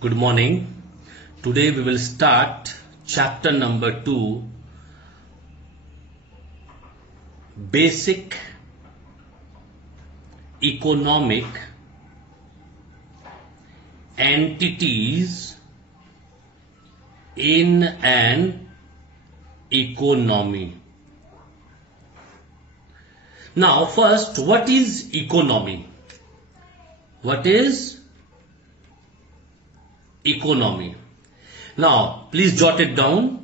Good morning. Today we will start chapter number 2, Basic Economic Entities in an Economy. Now first, what is economy? What is economy? Now please jot it down.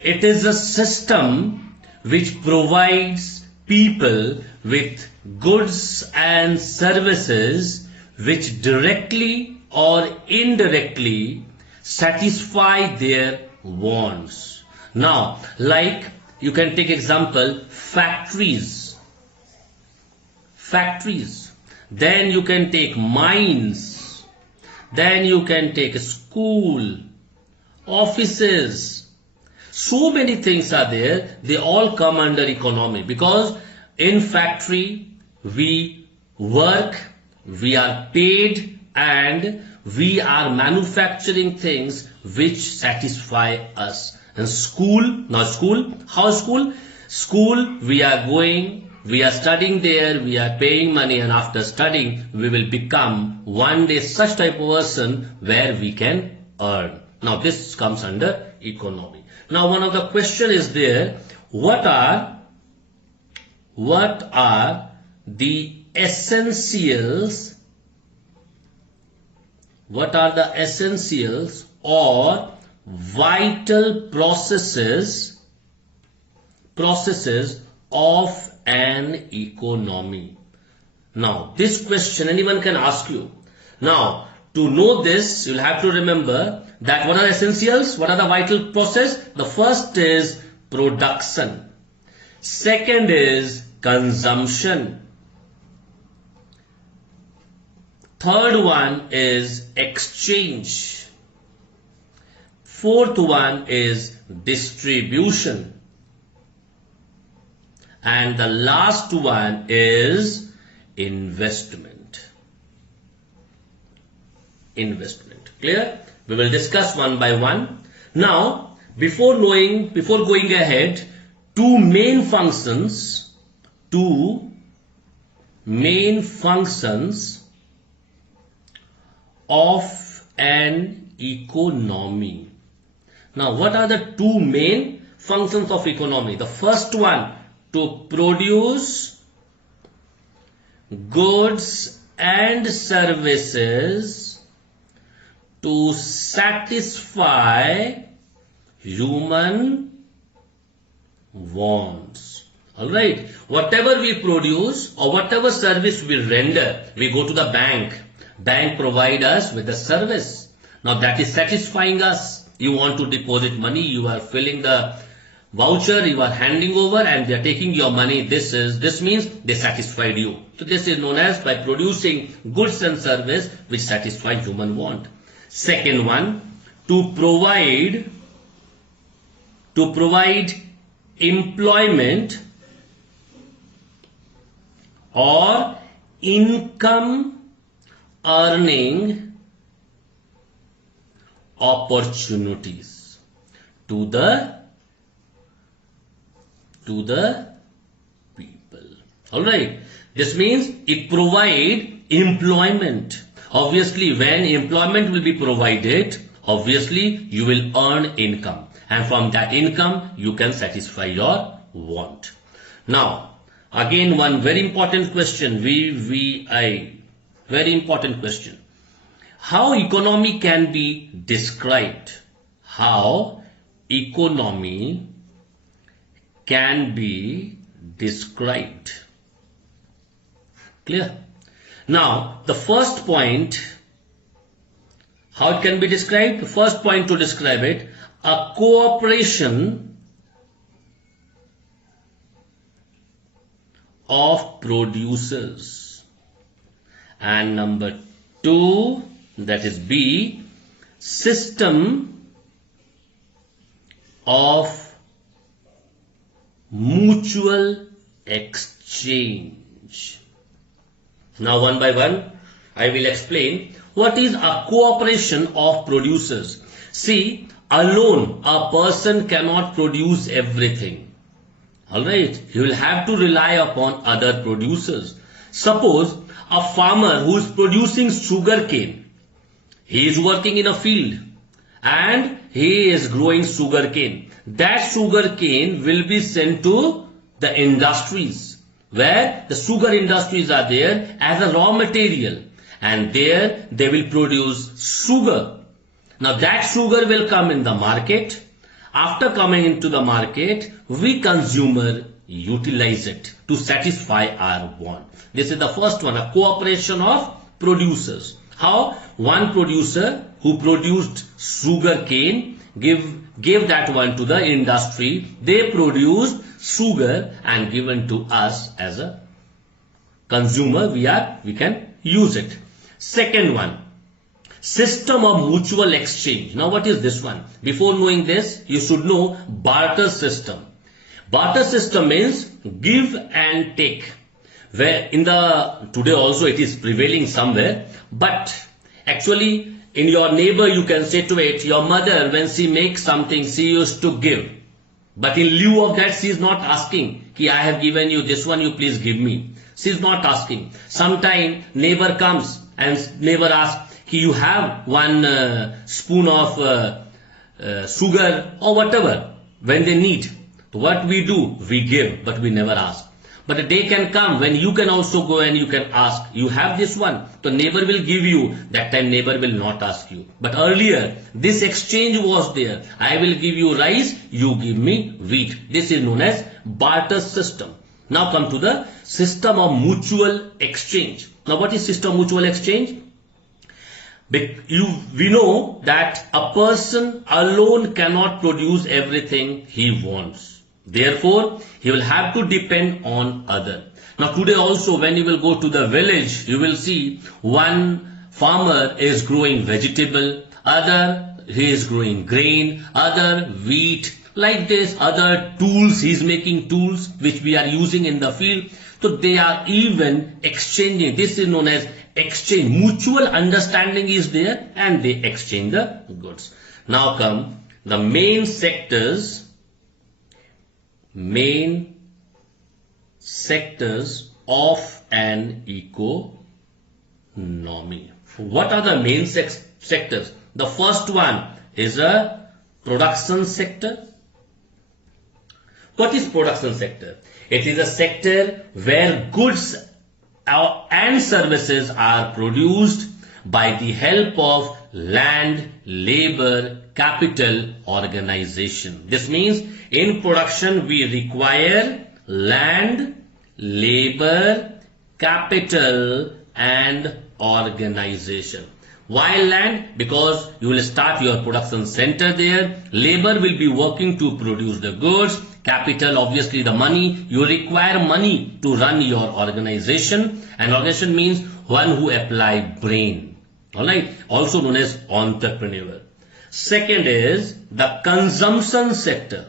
It is a system which provides people with goods and services which directly or indirectly satisfy their wants. Now, like you can take example factories. Then you can take mines. Then you can take a school, offices. So many things are there. They all come under economy because in factory we work, we are paid, and we are manufacturing things which satisfy us. And how school? School, we are going, we are studying there, we are paying money, and after studying we will become one day such type of person where we can earn. Now this comes under economy. Now one of the question is there, what are the essentials or vital processes of an economy? Now this question anyone can ask you. Now to know this, you'll have to remember that what are the essentials, what are the vital process? The first is production, second is consumption, third one is exchange, fourth one is distribution, and the last one is investment. Clear? We will discuss one by one. Now before going ahead, two main functions of an economy. Now what are the two main functions of economy? The first one, to produce goods and services to satisfy human wants. Alright, whatever we produce or whatever service we render, we go to the bank. Bank provide us with the service. Now that is satisfying us. You want to deposit money, you are filling the voucher, you are handing over, and they are taking your money. This means they satisfied you. So this is known as by producing goods and service which satisfy human want. Second one, to provide employment or income earning opportunities to the people. Alright, this means it provide employment. Obviously when employment will be provided, obviously you will earn income, and from that income you can satisfy your want. Now again one very important question, very important question. How economy can be described? How economy can be described? Clear? Now the first point, how it can be described? The first point to describe it, a cooperation of producers. And number 2, that is B, system of mutual exchange. Now one by one I will explain What is a cooperation of producers? See, alone a person cannot produce everything. Alright, he will have to rely upon other producers. Suppose a farmer who is producing sugar cane, he is working in a field and he is growing sugar cane. That sugar cane will be sent to the industries where the sugar industries are there as a raw material, and there they will produce sugar. Now that sugar will come in the market. After coming into the market, we consumer utilize it to satisfy our want. This is the first one, a cooperation of producers. How? One producer who produced sugar cane gave that one to the industry. They produced sugar and given to us as a consumer. We can use it. Second one, system of mutual exchange. Now what is this one? Before knowing this, you should know barter system. Barter system means give and take. Where in the today also it is prevailing somewhere, but actually in your neighbor you can say to it, your mother when she makes something she used to give, but in lieu of that she is not asking ki I have given you this one, you please give me. She is not asking. Sometime neighbor comes and neighbor asks ki you have one spoon of sugar or whatever when they need. So what we do, we give, but we never ask. But a day can come when you can also go and you can ask, you have this one, the neighbor will give you, that time neighbor will not ask you. But earlier, this exchange was there. I will give you rice, you give me wheat. This is known as barter system. Now come to the system of mutual exchange. Now what is system of mutual exchange? We know that a person alone cannot produce everything he wants. Therefore, he will have to depend on other. Now today also when you will go to the village, you will see one farmer is growing vegetable, other he is growing grain, other wheat, like this, other tools, he is making tools which we are using in the field. So they are even exchanging. This is known as exchange. Mutual understanding is there and they exchange the goods. Now come the main sectors of an economy. What are the main sectors? The first one is a production sector. What is production sector? It is a sector where goods and services are produced by the help of land, labor, capital, organization. This means in production we require land, labor, capital and organization. Why land? Because you will start your production center there. Labor will be working to produce the goods. Capital, obviously the money. You require money to run your organization. And organization means one who apply brain. Alright, also known as entrepreneur. Second is the consumption sector.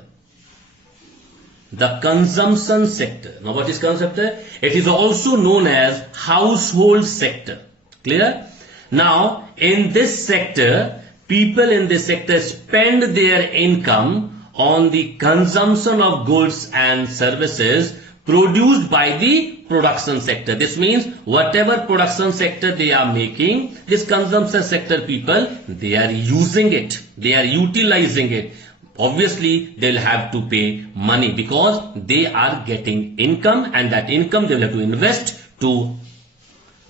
The consumption sector. Now what is consumption sector? It is also known as household sector. Clear? Now in this sector, people in this sector spend their income on the consumption of goods and services produced by the production sector. This means whatever production sector they are making, this consumption sector people, they are using it, they are utilizing it. Obviously they will have to pay money because they are getting income, and that income they will have to invest to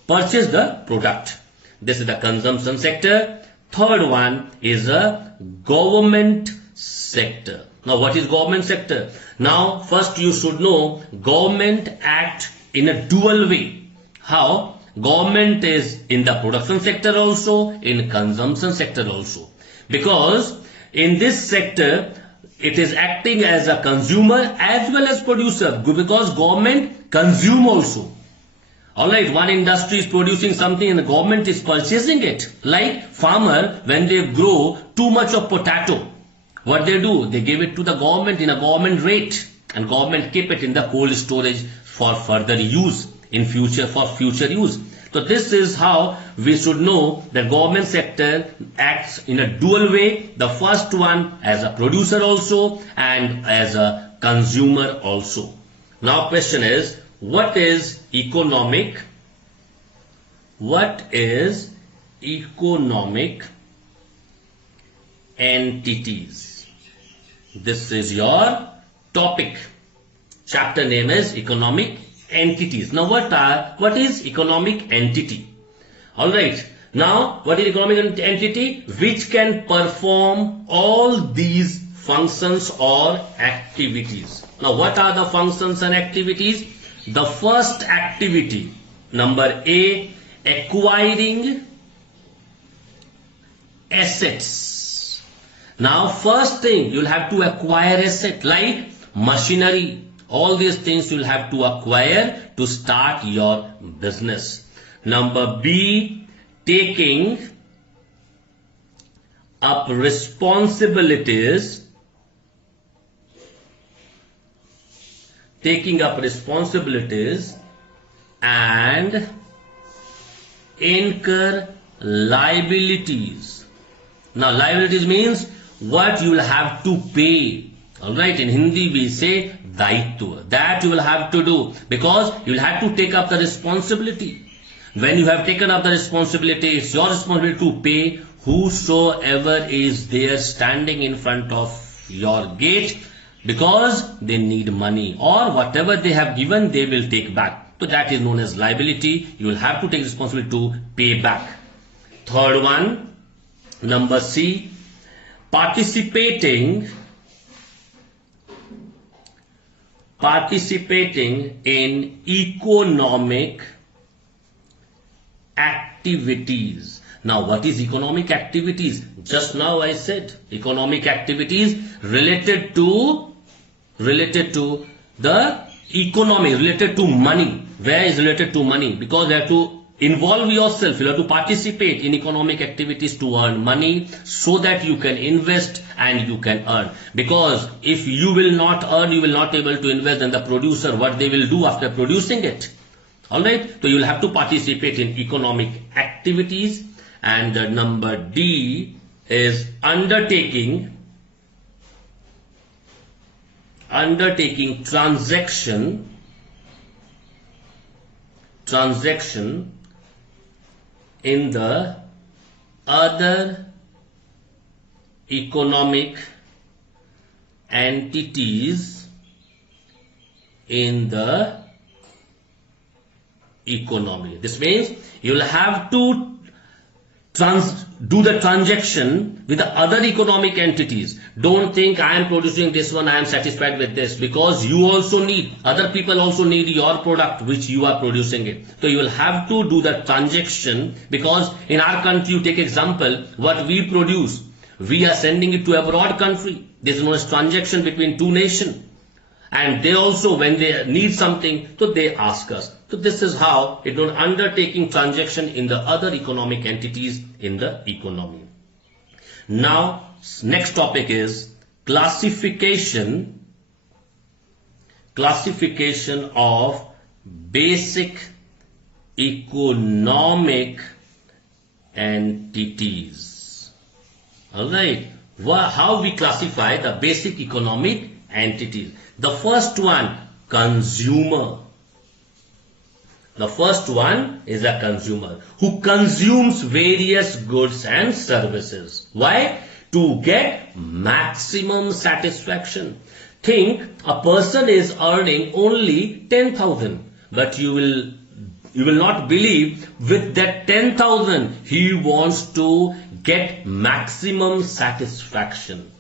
purchase the product. This is the consumption sector. Third one is a government sector. Now what is government sector? Now first you should know government act in a dual way. How? Government is in the production sector also, in consumption sector also. Because in this sector it is acting as a consumer as well as producer, because government consume also. Alright, one industry is producing something and the government is purchasing it. Like farmer, when they grow too much of potato, what they do? They give it to the government in a government rate, and government keep it in the cold storage for further use in future, for future use. So this is how we should know that government sector acts in a dual way. The first one as a producer also and as a consumer also. Now question is, what is economic? What is economic entities? This is your topic. Chapter name is economic entities. Now what is economic entity? Alright. Now what is economic entity? Which can perform all these functions or activities. Now what are the functions and activities? The first activity, number A, acquiring assets. Now first thing, you'll have to acquire asset like machinery. All these things you'll have to acquire to start your business. Number B, taking up responsibilities. Taking up responsibilities and incur liabilities. Now liabilities means what you will have to pay. Alright, in Hindi we say daitva. That you will have to do because you will have to take up the responsibility. When you have taken up the responsibility, it's your responsibility to pay whosoever is there standing in front of your gate, because they need money, or whatever they have given they will take back. So that is known as liability. You will have to take responsibility to pay back. Third one, number C, participating in economic activities. Now what is economic activities? Just now I said economic activities related to the economy, related to money. Where is related to money? Because you have to involve yourself, you have to participate in economic activities to earn money so that you can invest and you can earn. Because if you will not earn, you will not be able to invest, and the producer, what they will do after producing it. Alright, so you will have to participate in economic activities. And number D is undertaking transaction in the other economic entities in the economy. This means you will have to do the transaction with the other economic entities. Don't think I am producing this one, I am satisfied with this, because you also need, other people also need your product which you are producing it. So you will have to do the transaction, because in our country, you take example, what we produce, we are sending it to a abroad country. There is no transaction between two nations. And they also, when they need something, so they ask us. So this is how it will undertaking transaction in the other economic entities in the economy. Now, next topic is classification of basic economic entities. Alright, how we classify the basic economic entities. The first one, consumer. The first one is a consumer who consumes various goods and services. Why? To get maximum satisfaction. Think a person is earning only 10,000, but you will not believe with that 10,000 he wants to get maximum satisfaction.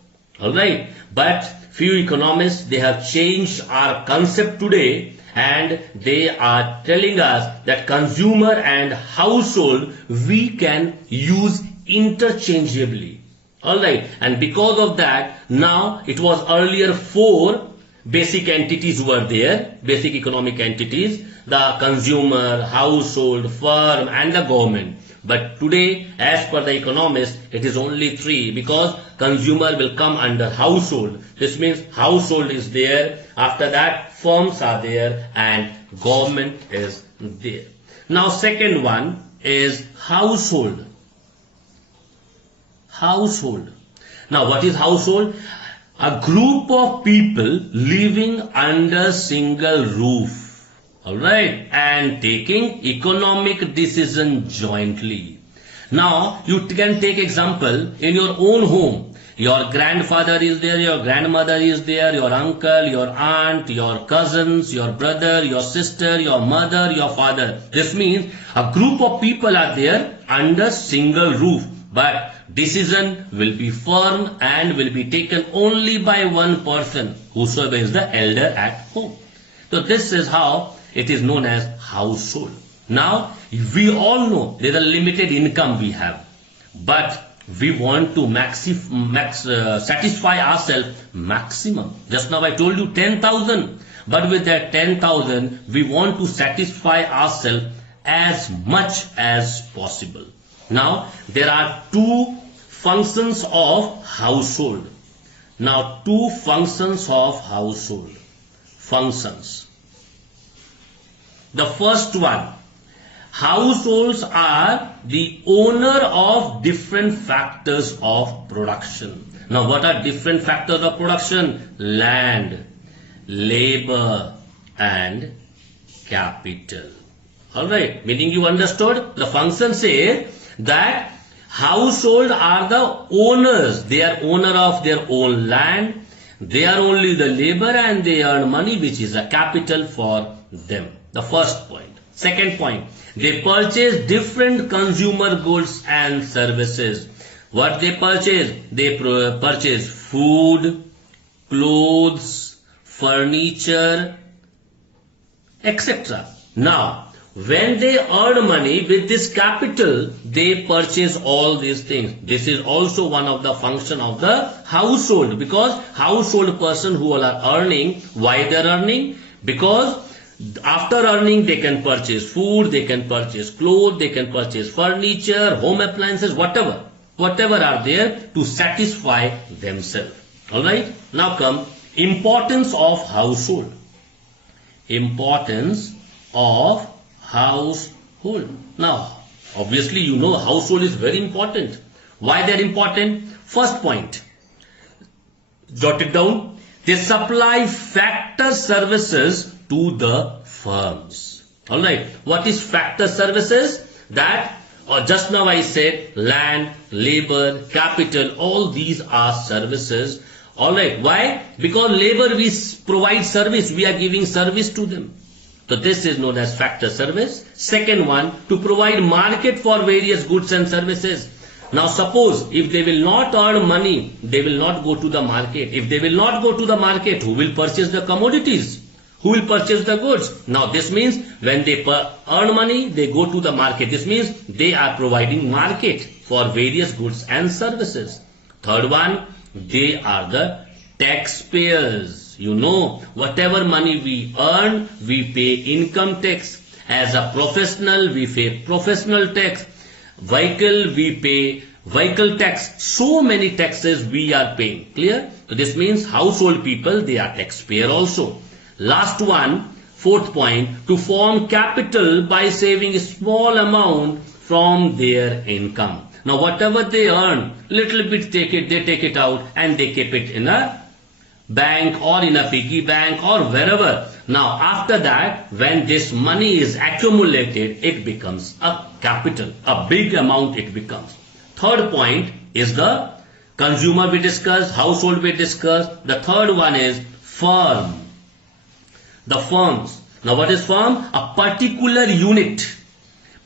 Alright, but few economists, they have changed our concept today, and they are telling us that consumer and household we can use interchangeably. Alright, and because of that, now it was earlier 4 basic entities were there, basic economic entities, the consumer, household, firm and the government. But today, as per the economists, it is only 3, because consumer will come under household. This means household is there, after that firms are there and government is there. Now second one is household. Household. Now what is household? A group of people living under single roof, alright, and taking economic decision jointly. Now you can take example in your own home. Your grandfather is there, your grandmother is there, your uncle, your aunt, your cousins, your brother, your sister, your mother, your father. This means a group of people are there under single roof, but decision will be firm and will be taken only by one person, whosoever is the elder at home. So this is how it is known as household. Now we all know there is a limited income we have, but we want to satisfy ourselves maximum. Just now I told you 10,000, but with that 10,000 we want to satisfy ourselves as much as possible. Now there are two functions of household. Now two functions of household. Functions. The first one, households are the owner of different factors of production. Now what are different factors of production? Land, labor and capital. Alright, meaning you understood? The function says that household are the owners. They are owner of their own land. They are only the labor and they earn money, which is a capital for them. The first point. Second point, they purchase different consumer goods and services. What they purchase? They purchase food, clothes, furniture, etc. Now, when they earn money with this capital, they purchase all these things. This is also one of the function of the household, because household person who are earning, why they are earning? Because after earning they can purchase food, they can purchase clothes, they can purchase furniture, home appliances, whatever are there to satisfy themselves. Alright, now come importance of household. Importance of household. Now obviously you know household is very important. Why they are important? First point, jot it down. They supply factor services to the firms. Alright, what is factor services? That just now I said land, labor, capital, all these are services. Alright, why? Because labor we provide service, we are giving service to them. So this is known as factor service. Second one, to provide market for various goods and services. Now suppose if they will not earn money, they will not go to the market. If they will not go to the market, who will purchase the commodities? Who will purchase the goods? Now this means when they earn money, they go to the market. This means they are providing market for various goods and services. Third one, they are the taxpayers. You know, whatever money we earn, we pay income tax. As a professional, we pay professional tax. Vehicle, we pay vehicle tax. So many taxes we are paying. Clear? So this means household people, they are taxpayer also. Last one, fourth point, to form capital by saving a small amount from their income. Now whatever they earn, little bit they take it out and they keep it in a bank or in a piggy bank or wherever. Now after that, when this money is accumulated, it becomes a capital, a big amount it becomes. Third point is the consumer we discussed, household we discussed. The third one is firm. The firms. Now what is firm? A particular unit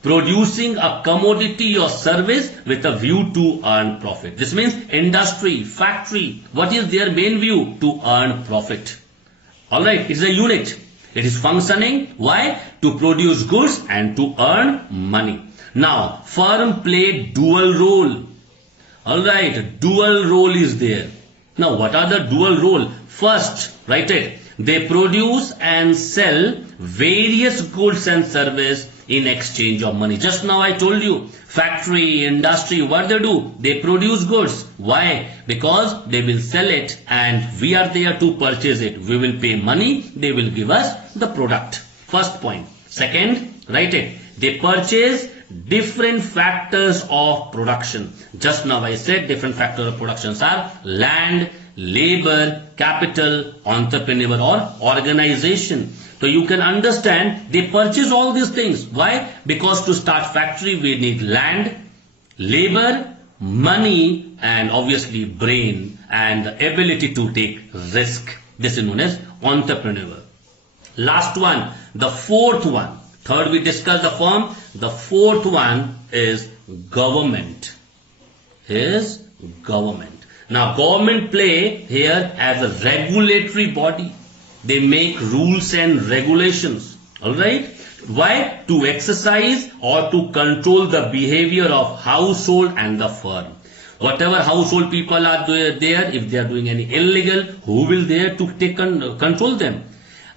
producing a commodity or service with a view to earn profit. This means industry, factory. What is their main view? To earn profit. Alright, it's a unit. It is functioning. Why? To produce goods and to earn money. Now, firm play dual role. Alright, dual role is there. Now, what are the dual role? First, write it. They produce and sell various goods and service in exchange of money. Just now I told you, factory, industry, what they do? They produce goods. Why? Because they will sell it and we are there to purchase it. We will pay money, they will give us the product. First point. Second, write it. They purchase different factors of production. Just now I said different factors of production are land, labor, capital, entrepreneur or organization. So you can understand they purchase all these things. Why? Because to start factory we need land, labor, money and obviously brain and the ability to take risk. This is known as entrepreneur. Last one, the fourth one. Third we discussed the firm. The fourth one is government. Now government play here as a regulatory body. They make rules and regulations. Alright? Why? To exercise or to control the behavior of household and the firm. Whatever household people are there, if they are doing any illegal, who will there to take control them?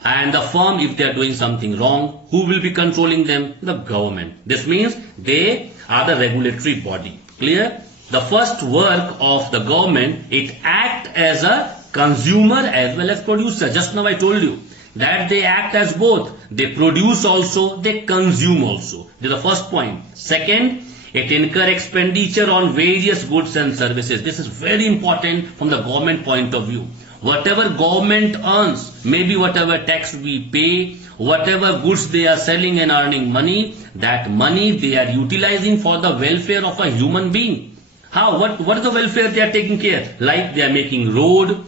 And the firm, if they are doing something wrong, who will be controlling them? The government. This means they are the regulatory body. Clear? The first work of the government, it act as a consumer as well as producer. Just now I told you that they act as both. They produce also, they consume also. This is the first point. Second, it incur expenditure on various goods and services. This is very important from the government point of view. Whatever government earns, maybe whatever tax we pay, whatever goods they are selling and earning money, that money they are utilizing for the welfare of a human being. How? What is the welfare they are taking care? Like they are making road,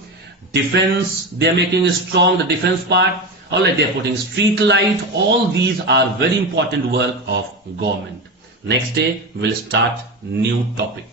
defense, they are making strong the defense part. Alright, they are putting street light. All these are very important work of government. Next day we will start new topic.